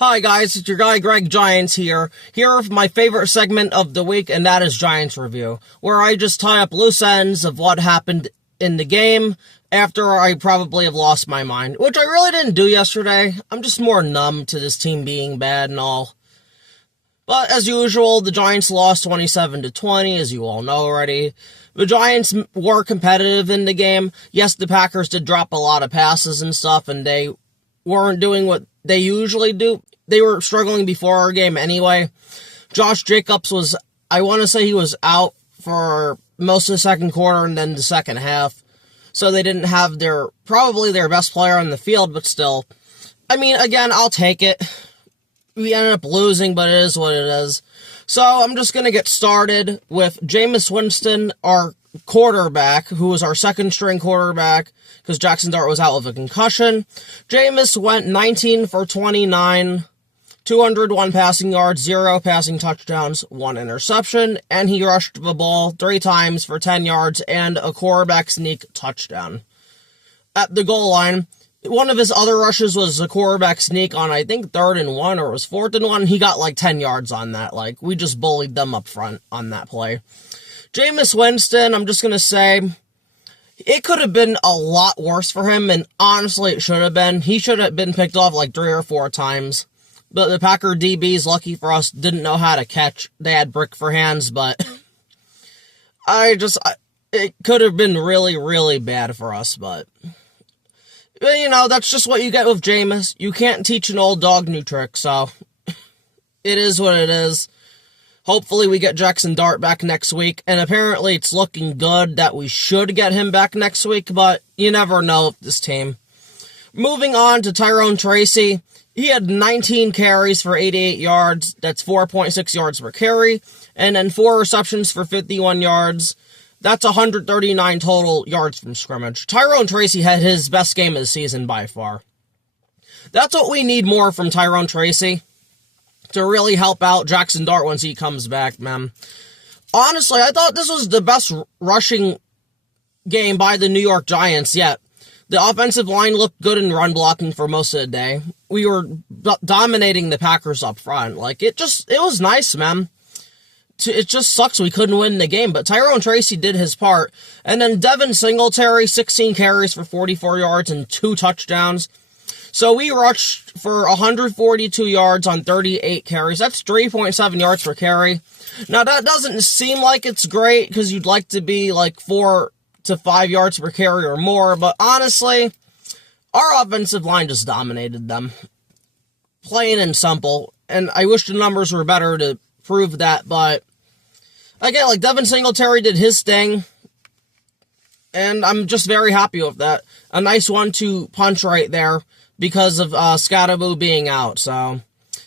Hi guys, it's your guy Greg Giants here with my favorite segment of the week, and that is Giants Review, where I just tie up loose ends of what happened in the game after I probably have lost my mind, which I really didn't do yesterday. I'm just more numb to this team being bad and all. But as usual, the Giants lost 27-20, as you all know already. The Giants were competitive in the game. Yes, the Packers did drop a lot of passes and stuff, and they weren't doing what they usually do. They were struggling before our game anyway. Josh Jacobs was, I want to say he was out for most of the second quarter and then the second half. So they didn't have probably their best player on the field, but still. I mean, again, I'll take it. We ended up losing, but it is what it is. So I'm just going to get started with Jameis Winston, our quarterback, who was our second-string quarterback, because Jackson Dart was out with a concussion. Jameis went 19 for 29, 201 passing yards, 0 passing touchdowns, 1 interception, and he rushed the ball 3 times for 10 yards and a quarterback sneak touchdown. At the goal line, one of his other rushes was a quarterback sneak on, I think, 3rd and 1, or it was 4th and 1. He got like 10 yards on that. Like, we just bullied them up front on that play. Jameis Winston, I'm just going to say, it could have been a lot worse for him, and honestly, it should have been. He should have been picked off like 3 or 4 times. But the Packer DBs, lucky for us, didn't know how to catch. They had brick for hands, but it could have been really, really bad for us, but you know, that's just what you get with Jameis. You can't teach an old dog new tricks, so it is what it is. Hopefully we get Jackson Dart back next week, and apparently it's looking good that we should get him back next week, but you never know with this team. Moving on to Tyrone Tracy. He had 19 carries for 88 yards. That's 4.6 yards per carry, and then 4 receptions for 51 yards. That's 139 total yards from scrimmage. Tyrone Tracy had his best game of the season by far. That's what we need more from Tyrone Tracy to really help out Jackson Dart once he comes back, man. Honestly, I thought this was the best rushing game by the New York Giants yet. The offensive line looked good in run blocking for most of the day. We were dominating the Packers up front. Like, it was nice, man. It just sucks we couldn't win the game, but Tyrone Tracy did his part. And then Devin Singletary, 16 carries for 44 yards and 2 touchdowns. So we rushed for 142 yards on 38 carries. That's 3.7 yards per carry. Now, that doesn't seem like it's great, because you'd like to be like 4 to 5 yards per carry or more, but honestly, our offensive line just dominated them. Plain and simple. And I wish the numbers were better to prove that, but again, like, Devin Singletary did his thing, and I'm just very happy with that. A nice 1-2 punch right there because of Scatterboo being out, so.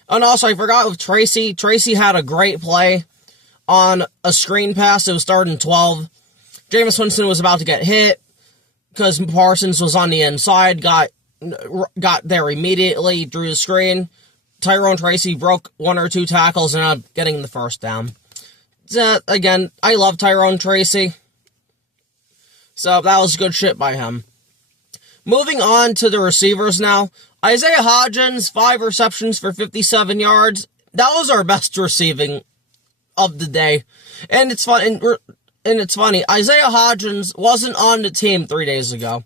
And also, I forgot with Tracy. Tracy had a great play on a screen pass. It was 3rd and 12. Jameis Winston was about to get hit because Parsons was on the inside, got there immediately, drew the screen. Tyrone Tracy broke 1 or 2 tackles and ended up getting the first down. Again, I love Tyrone Tracy. So that was good shit by him. Moving on to the receivers now. Isaiah Hodgins, 5 receptions for 57 yards. That was our best receiving of the day. And it's fun. And it's funny. Isaiah Hodgins wasn't on the team 3 days ago.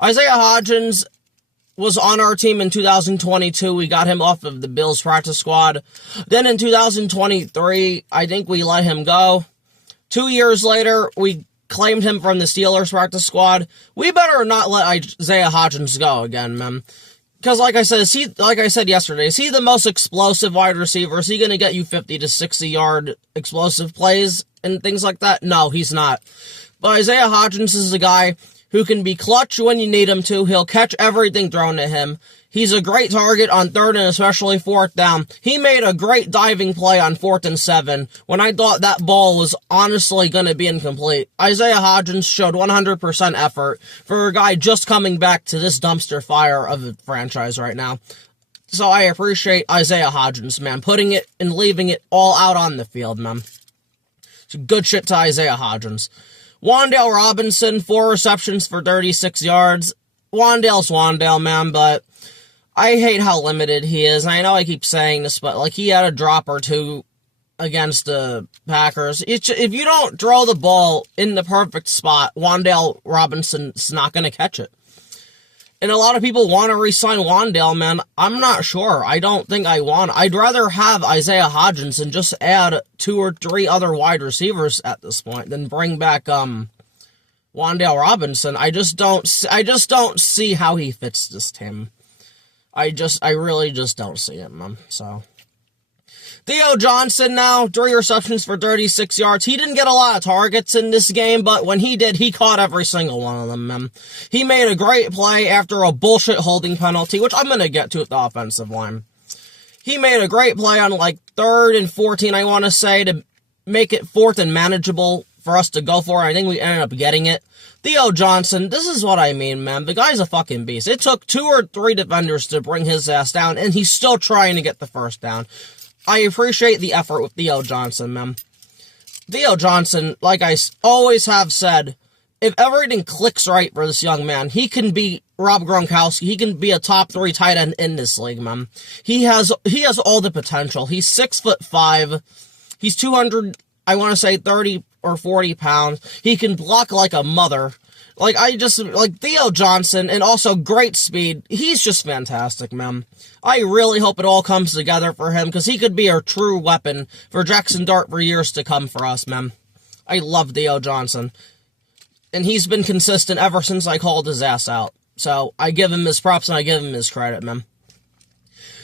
Isaiah Hodgins was on our team in 2022. We got him off of the Bills practice squad. Then in 2023, I think we let him go. 2 years later, we claimed him from the Steelers practice squad. We better not let Isaiah Hodgins go again, man. Because like I said yesterday, is he the most explosive wide receiver? Is he going to get you 50 to 60 yard explosive plays and things like that? No, he's not. But Isaiah Hodgins is a guy who can be clutch when you need him to. He'll catch everything thrown at him. He's a great target on 3rd and especially 4th down. He made a great diving play on 4th and 7 when I thought that ball was honestly going to be incomplete. Isaiah Hodgins showed 100% effort for a guy just coming back to this dumpster fire of a franchise right now. So I appreciate Isaiah Hodgins, man, putting it and leaving it all out on the field, man. It's good shit to Isaiah Hodgins. Wan'Dale Robinson, 4 receptions for 36 yards. Wan'Dale's Wan'Dale, man, but I hate how limited he is. And I know I keep saying this, but like he had a drop or two against the Packers. If you don't throw the ball in the perfect spot, Wan'Dale Robinson's not going to catch it. And a lot of people want to re-sign Wan'Dale, man. I'm not sure. I don't think I want. I'd rather have Isaiah Hodgins and just add 2 or 3 other wide receivers at this point than bring back Wan'Dale Robinson. I just don't see how he fits this team. I really just don't see it, man. So Theo Johnson now, 3 receptions for 36 yards. He didn't get a lot of targets in this game, but when he did, he caught every single one of them, man. He made a great play after a bullshit holding penalty, which I'm going to get to at the offensive line. He made a great play on like 3rd and 14, I want to say, to make it 4th and manageable for us to go for. I think we ended up getting it. Theo Johnson, this is what I mean, man. The guy's a fucking beast. It took 2 or 3 defenders to bring his ass down, and he's still trying to get the first down. I appreciate the effort with Theo Johnson, man. Theo Johnson, like I always have said, if everything clicks right for this young man, he can be Rob Gronkowski. He can be a top 3 tight end in this league, man. He has all the potential. He's 6'5". He's 200, I want to say 30 or 40 pounds. He can block like a mother. Like Theo Johnson, and also great speed. He's just fantastic, man. I really hope it all comes together for him, because he could be a true weapon for Jackson Dart for years to come for us, man. I love Theo Johnson. And he's been consistent ever since I called his ass out. So, I give him his props and I give him his credit, man.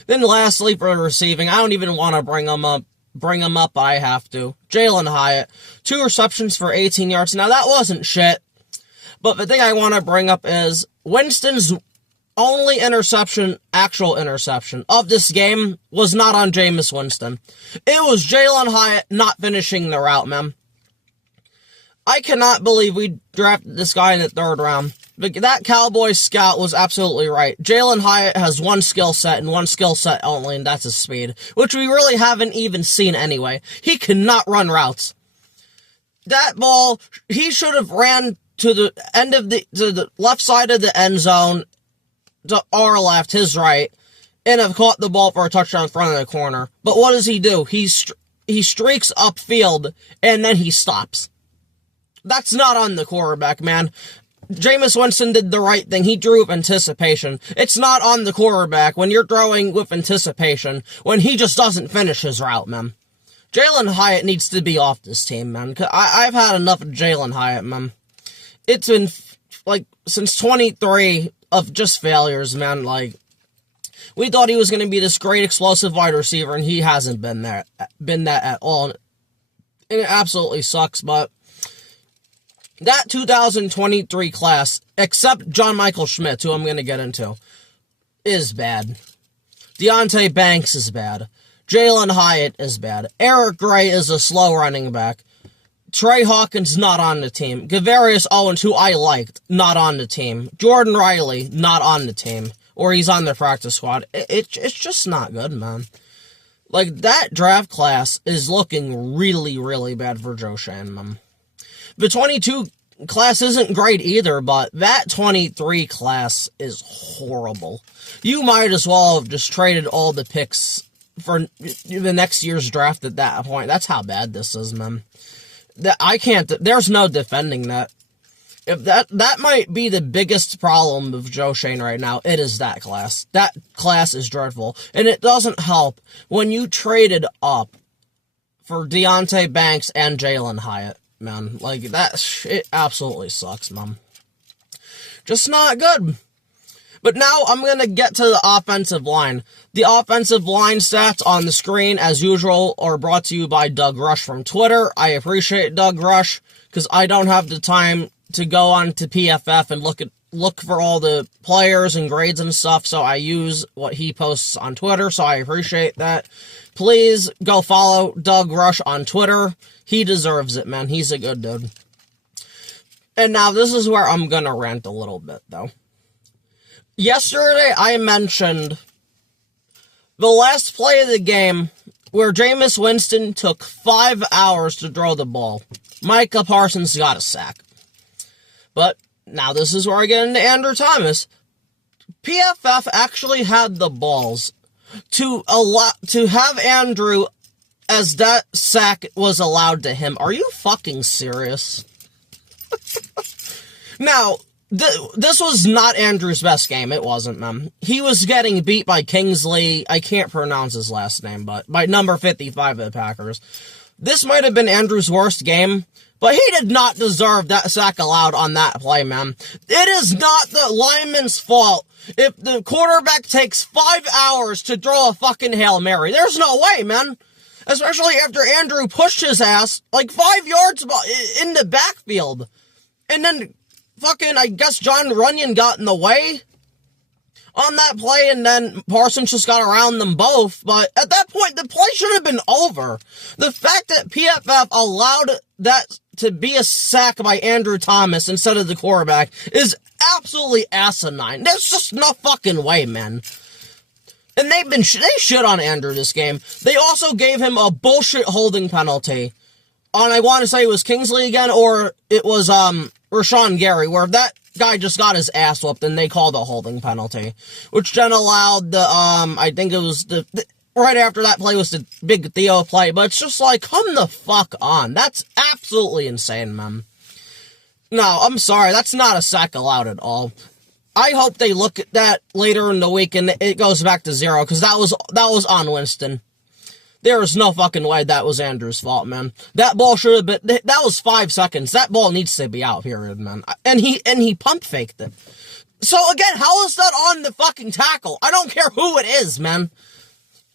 Then lastly, for receiving, I don't even want to bring him up, but I have to. Jalin Hyatt, 2 receptions for 18 yards. Now, that wasn't shit. But the thing I want to bring up is Winston's only actual interception of this game was not on Jameis Winston. It was Jalin Hyatt not finishing the route, man. I cannot believe we drafted this guy in the 3rd round. But that Cowboys scout was absolutely right. Jalin Hyatt has one skill set and one skill set only, and that's his speed, which we really haven't even seen anyway. He cannot run routes. That ball, he should have ran to the left side of the end zone, to our left, his right, and have caught the ball for a touchdown in front of the corner. But what does he do? He streaks upfield, and then he stops. That's not on the quarterback, man. Jameis Winston did the right thing. He drew with anticipation. It's not on the quarterback when you're throwing with anticipation, when he just doesn't finish his route, man. Jalin Hyatt needs to be off this team, man. I've had enough of Jalin Hyatt, man. It's been, like, since 23 of just failures, man. Like, we thought he was going to be this great explosive wide receiver, and he hasn't been that at all. And it absolutely sucks, but that 2023 class, except John Michael Schmitz, who I'm going to get into, is bad. Deonte Banks is bad. Jalin Hyatt is bad. Eric Gray is a slow running back. Trey Hawkins not on the team. Gavarius Owens, who I liked, not on the team. Jordan Riley, not on the team. Or he's on the practice squad. It's just not good, man. Like, that draft class is looking really, really bad for Joe Schoen, man. The 22 class isn't great either, but that 23 class is horrible. You might as well have just traded all the picks for the next year's draft at that point. That's how bad this is, man. There's no defending that. If that might be the biggest problem of Joe Schoen right now, it is that class. That class is dreadful. And it doesn't help when you traded up for Deonte Banks and Jalin Hyatt, man. Like, it absolutely sucks, man. Just not good. But now I'm going to get to the offensive line. The offensive line stats on the screen, as usual, are brought to you by Doug Rush from Twitter. I appreciate Doug Rush, because I don't have the time to go on to PFF and look for all the players and grades and stuff, so I use what he posts on Twitter, so I appreciate that. Please go follow Doug Rush on Twitter. He deserves it, man. He's a good dude. And now this is where I'm going to rant a little bit, though. Yesterday, I mentioned the last play of the game where Jameis Winston took 5 hours to throw the ball. Micah Parsons got a sack. But now this is where I get into Andrew Thomas. PFF actually had the balls to have Andrew as that sack was allowed to him. Are you fucking serious? Now, this was not Andrew's best game. It wasn't, man. He was getting beat by Kingsley. I can't pronounce his last name, but by number 55 of the Packers. This might have been Andrew's worst game, but he did not deserve that sack allowed on that play, man. It is not the lineman's fault if the quarterback takes 5 hours to throw a fucking Hail Mary. There's no way, man. Especially after Andrew pushed his ass like 5 yards in the backfield. And then fucking, I guess Jon Runyan got in the way on that play, and then Parsons just got around them both. But at that point, the play should have been over. The fact that PFF allowed that to be a sack by Andrew Thomas instead of the quarterback is absolutely asinine. There's just no fucking way, man. And they shit on Andrew this game. They also gave him a bullshit holding penalty on, I want to say it was Kingsley again, or it was Rashawn Gary, where that guy just got his ass whooped and they called a holding penalty, which then allowed the I think it was the right after that play was the big Theo play. But it's just like, come the fuck on. That's absolutely insane, man. No, I'm sorry, that's not a sack allowed at all. I hope they look at that later in the week and it goes back to 0, because that was on Winston. There is no fucking way that was Andrew's fault, man. That ball should have been, that was 5 seconds. That ball needs to be out, period, man. And he pump faked it. So again, how is that on the fucking tackle? I don't care who it is, man.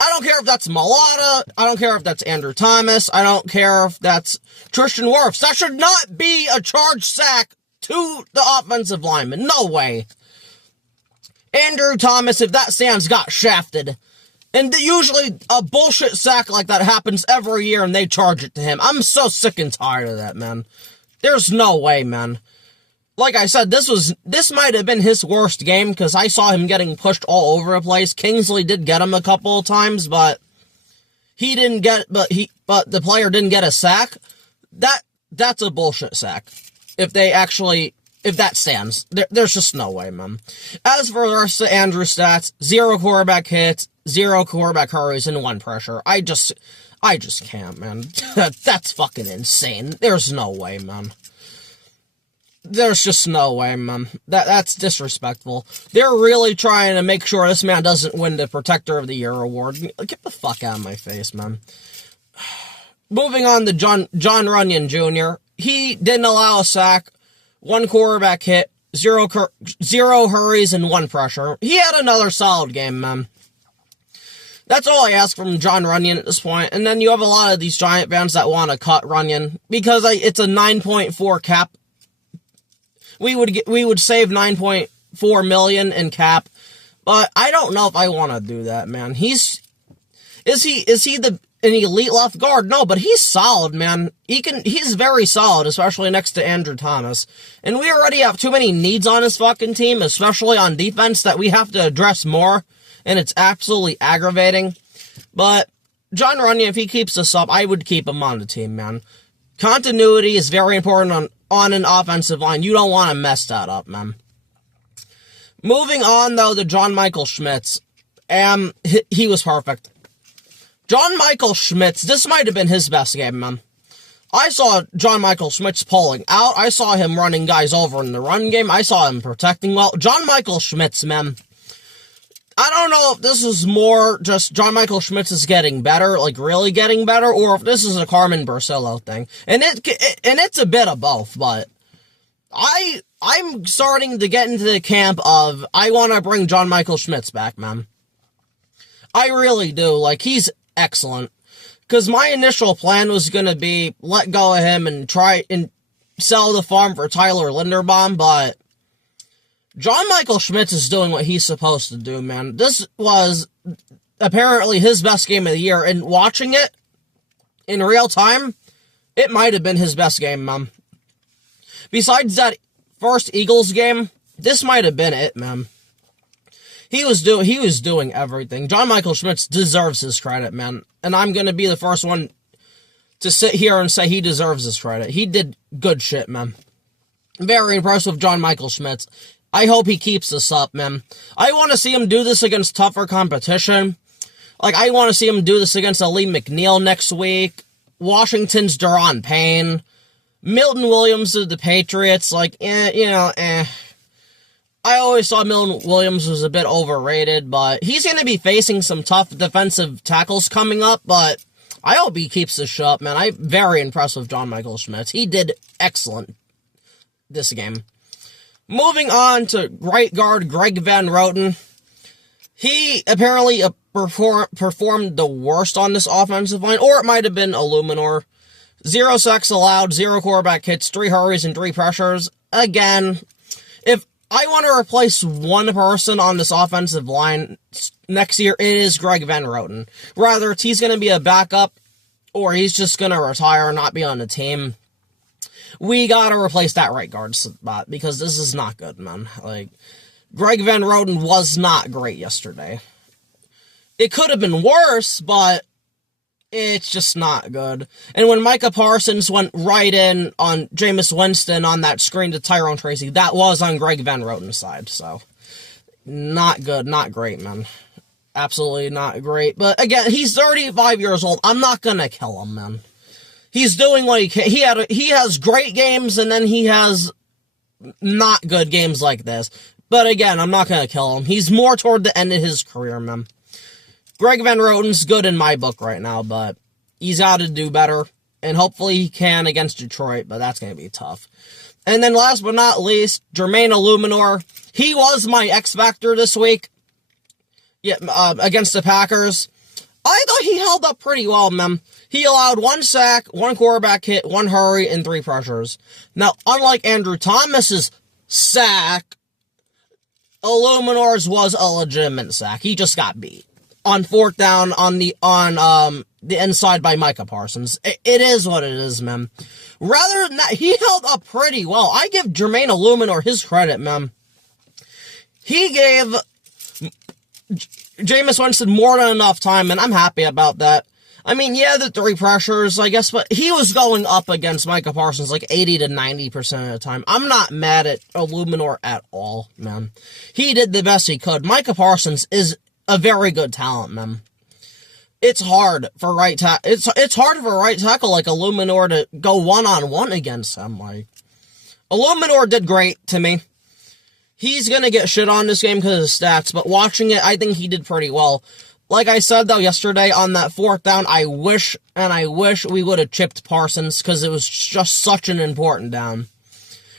I don't care if that's Mailata. I don't care if that's Andrew Thomas. I don't care if that's Tristan Wirfs. That should not be a charge sack to the offensive lineman. No way. Andrew Thomas, if that stands, got shafted. And usually a bullshit sack like that happens every year and they charge it to him. I'm so sick and tired of that, man. There's no way, man. Like I said, this might have been his worst game because I saw him getting pushed all over the place. Kingsley did get him a couple of times, but he didn't get, but the player didn't get a sack. That's a bullshit sack. If that stands, there's just no way, man. As for the rest of Andrew's stats, 0 quarterback hits, 0 quarterback hurries, and 1 pressure. I just can't, man. That's fucking insane. There's no way, man. There's just no way, man. That's disrespectful. They're really trying to make sure this man doesn't win the Protector of the Year award. Get the fuck out of my face, man. Moving on to Jon Runyan Jr. He didn't allow a sack, 1 quarterback hit, 0 hurries, and 1 pressure. He had another solid game, man. That's all I ask from Jon Runyan at this point. And then you have a lot of these Giant fans that want to cut Runyan because it's a 9.4 cap. We would save $9.4 million in cap, but I don't know if I want to do that, man. Is he an elite left guard? No, but he's solid, man. He's very solid, especially next to Andrew Thomas. And we already have too many needs on his fucking team, especially on defense, that we have to address more, and it's absolutely aggravating. But Jon Runyan, if he keeps this up, I would keep him on the team, man. Continuity is very important on an offensive line. You don't want to mess that up, man. Moving on, though, to John Michael Schmitz. He was perfect. John Michael Schmitz, this might have been his best game, man. I saw John Michael Schmitz pulling out. I saw him running guys over in the run game. I saw him protecting well. John Michael Schmitz, man. I don't know if this is more just John Michael Schmitz is getting better, like really getting better, or if this is a Carmen Barcelo thing. And it's a bit of both, but I'm starting to get into the camp of I want to bring John Michael Schmitz back, man. I really do. Like, he's excellent. Because my initial plan was going to be let go of him and try and sell the farm for Tyler Linderbaum, but John Michael Schmitz is doing what he's supposed to do, man. This was apparently his best game of the year, and watching it in real time, it might have been his best game, man. Besides that first Eagles game, this might have been it, man. He was doing everything. John Michael Schmitz deserves his credit, man. And I'm going to be the first one to sit here and say he deserves his credit. He did good shit, man. Very impressed with John Michael Schmitz. I hope he keeps this up, man. I want to see him do this against tougher competition. Like, I want to see him do this against Ali McNeil next week. Washington's Daron Payne. Milton Williams of the Patriots. Like, I always thought Milton Williams was a bit overrated, but he's going to be facing some tough defensive tackles coming up, but I hope he keeps this shit up, man. I'm very impressed with John Michael Schmitz. He did excellent this game. Moving on to right guard Greg Van Roten. He apparently performed the worst on this offensive line, or it might have been Illuminor. 0 sacks allowed, 0 quarterback hits, 3 hurries, and 3 pressures. Again, if I want to replace one person on this offensive line next year, it is Greg Van Roten. Whether he's going to be a backup or he's just going to retire and not be on the team, we got to replace that right guard spot because this is not good, man. Like, Greg Van Roten was not great yesterday. It could have been worse, but it's just not good. And when Micah Parsons went right in on Jameis Winston on that screen to Tyrone Tracy, that was on Greg Van Roten's side, so not good, not great, man. Absolutely not great. But again, he's 35 years old. I'm not gonna kill him, man. He's doing what he can. He has great games, and then he has not good games like this. But again, I'm not gonna kill him. He's more toward the end of his career, man. Greg Van Roten's good in my book right now, but he's got to do better, and hopefully he can against Detroit, but that's going to be tough. And then last but not least, Jermaine Illuminor. He was my X Factor this week against the Packers. I thought he held up pretty well, man. He allowed 1 sack, 1 quarterback hit, 1 hurry, and 3 pressures. Now, unlike Andrew Thomas's sack, Illuminor's was a legitimate sack. He just got beat on 4th down on the inside by Micah Parsons. It is what it is, man. Rather than that, he held up pretty well. I give Jermaine Illuminor his credit, man. He gave Jameis Winston more than enough time, and I'm happy about that. I mean, yeah, the 3 pressures, I guess, but he was going up against Micah Parsons like 80 to 90% of the time. I'm not mad at Illuminor at all, man. He did the best he could. Micah Parsons is a very good talent, man. It's hard for right tackle. It's hard for a right tackle like Illuminor to go one-on-one against him. Like, Illuminor did great to me. He's gonna get shit on this game because of his stats, but watching it, I think he did pretty well. Like I said, though, yesterday on that 4th down, I wish we would have chipped Parsons because it was just such an important down.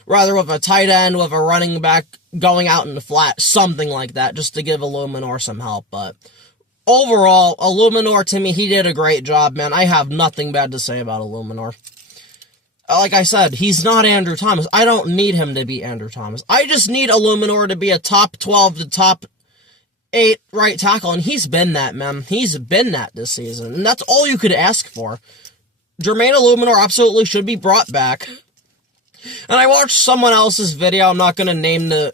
Rather with a tight end, with a running back going out in the flat, something like that, just to give Illuminor some help. But overall, Illuminor, to me, he did a great job, man. I have nothing bad to say about Illuminor. Like I said, he's not Andrew Thomas. I don't need him to be Andrew Thomas. I just need Illuminor to be a top 12 to top 8 right tackle, and he's been that, man. He's been that this season, and that's all you could ask for. Jermaine Illuminor absolutely should be brought back. And I watched someone else's video. I'm not going to name the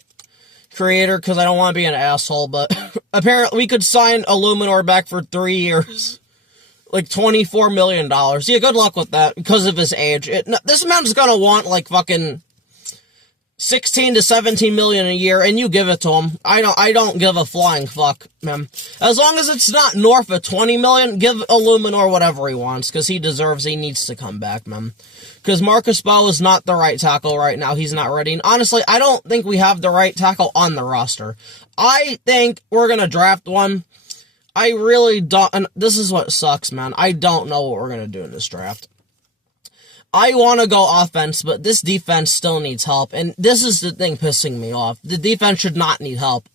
creator because I don't want to be an asshole, but apparently we could sign Illuminor back for 3 years. Like $24 million. Yeah, good luck with that because of his age. This man's going to want like fucking 16 to 17 million a year, and you give it to him. I don't give a flying fuck, man. As long as it's not north of 20 million, give Illuminor whatever he wants, because he needs to come back, man. Because Marcus Bowe is not the right tackle right now. He's not ready. And honestly, I don't think we have the right tackle on the roster. I think we're going to draft one. I really don't, and this is what sucks, man. I don't know what we're going to do in this draft. I want to go offense, but this defense still needs help, and this is the thing pissing me off. The defense should not need help.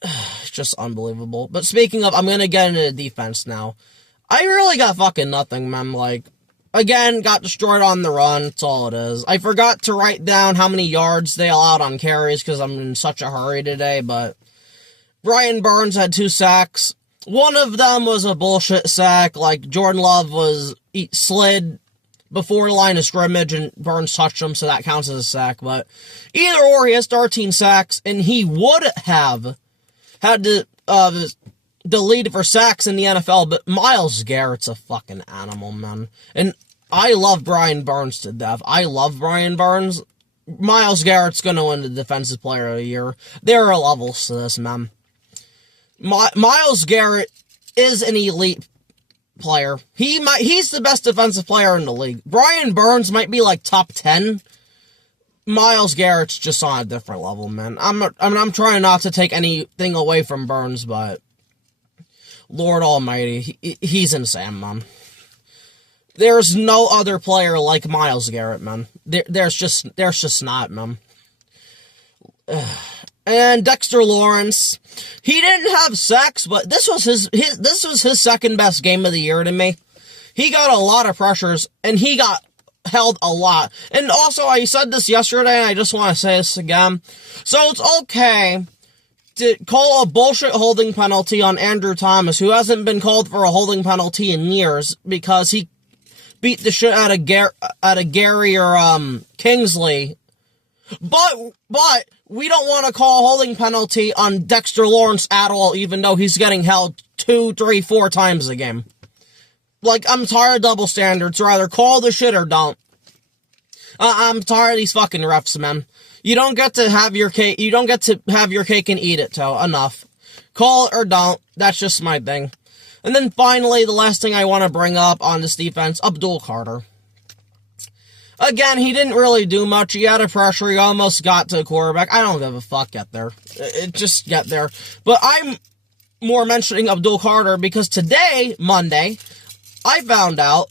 It's just unbelievable. But speaking of, I'm going to get into the defense now. I really got fucking nothing, man. Like, again, got destroyed on the run. That's all it is. I forgot to write down how many yards they allowed on carries because I'm in such a hurry today, but Brian Burns had 2 sacks. One of them was a bullshit sack. Like, Jordan Love slid before the line of scrimmage and Burns touched him, so that counts as a sack. But either or, he has 13 sacks, and he would have had the lead for sacks in the NFL, but Myles Garrett's a fucking animal, man. And I love Brian Burns to death. I love Brian Burns. Myles Garrett's gonna win the Defensive Player of the Year. There are levels to this, man. Myles Garrett is an elite player. He's the best defensive player in the league. Brian Burns might be like top 10. Myles Garrett's just on a different level, man. I'm trying not to take anything away from Burns, but Lord Almighty, he's insane, man. There's no other player like Myles Garrett, man. There's just not, man. And Dexter Lawrence, he didn't have sacks, but this was his second best game of the year to me. He got a lot of pressures, and he got held a lot. And also, I said this yesterday, and I just want to say this again. So it's okay to call a bullshit holding penalty on Andrew Thomas, who hasn't been called for a holding penalty in years, because he beat the shit out of Gary or Kingsley. But we don't want to call a holding penalty on Dexter Lawrence at all, even though he's getting held 2, 3, 4 times a game. Like, I'm tired of double standards. Rather call the shit or don't. I'm tired of these fucking refs, man. You don't get to have your cake. You don't get to have your cake and eat it, too. Enough. Call it or don't. That's just my thing. And then finally, the last thing I want to bring up on this defense, Abdul Carter. Again, he didn't really do much. He had a pressure. He almost got to the quarterback. I don't give a fuck. Get there. Just get there. But I'm more mentioning Abdul Carter because today, Monday, I found out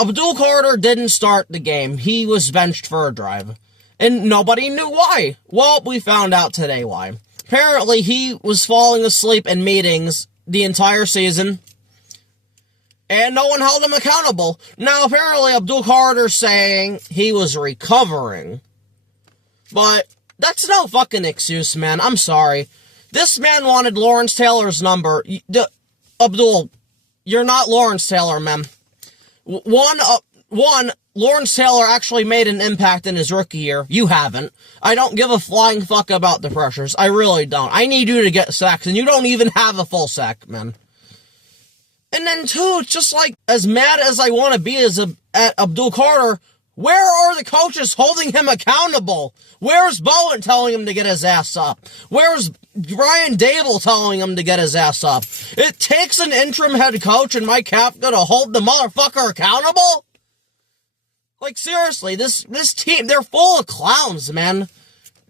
Abdul Carter didn't start the game. He was benched for a drive. And nobody knew why. Well, we found out today why. Apparently, he was falling asleep in meetings the entire season, and no one held him accountable. Now, apparently, Abdul Carter's saying he was recovering, but that's no fucking excuse, man. I'm sorry. This man wanted Lawrence Taylor's number. Abdul, you're not Lawrence Taylor, man. One, Lawrence Taylor actually made an impact in his rookie year. You haven't. I don't give a flying fuck about the pressures. I really don't. I need you to get sacks, and you don't even have a full sack, man. And then, too, it's just like, as mad as I want to be at Abdul Carter, where are the coaches holding him accountable? Where's Bowen telling him to get his ass up? Where's Brian Dable telling him to get his ass up? It takes an interim head coach and Mike Kafka to hold the motherfucker accountable? Like, seriously, this team, they're full of clowns, man.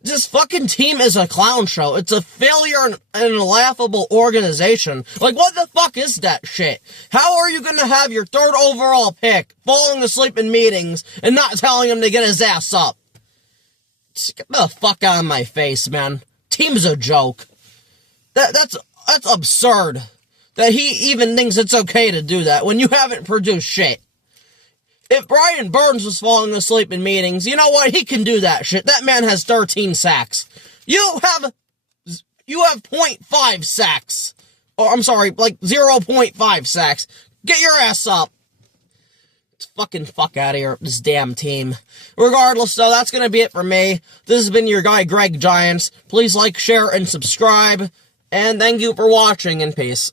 This fucking team is a clown show. It's a failure and a laughable organization. Like, what the fuck is that shit? How are you gonna have your 3rd overall pick falling asleep in meetings and not telling him to get his ass up? Just get the fuck out of my face, man. Team's a joke. That's absurd. That he even thinks it's okay to do that when you haven't produced shit. If Brian Burns was falling asleep in meetings, you know what? He can do that shit. That man has 13 sacks. You have 0.5 sacks. Or, I'm sorry, like 0.5 sacks. Get your ass up. Fucking fuck out of here, this damn team. Regardless, though, that's gonna be it for me. This has been your guy, Greg Giants. Please like, share, and subscribe. And thank you for watching, and peace.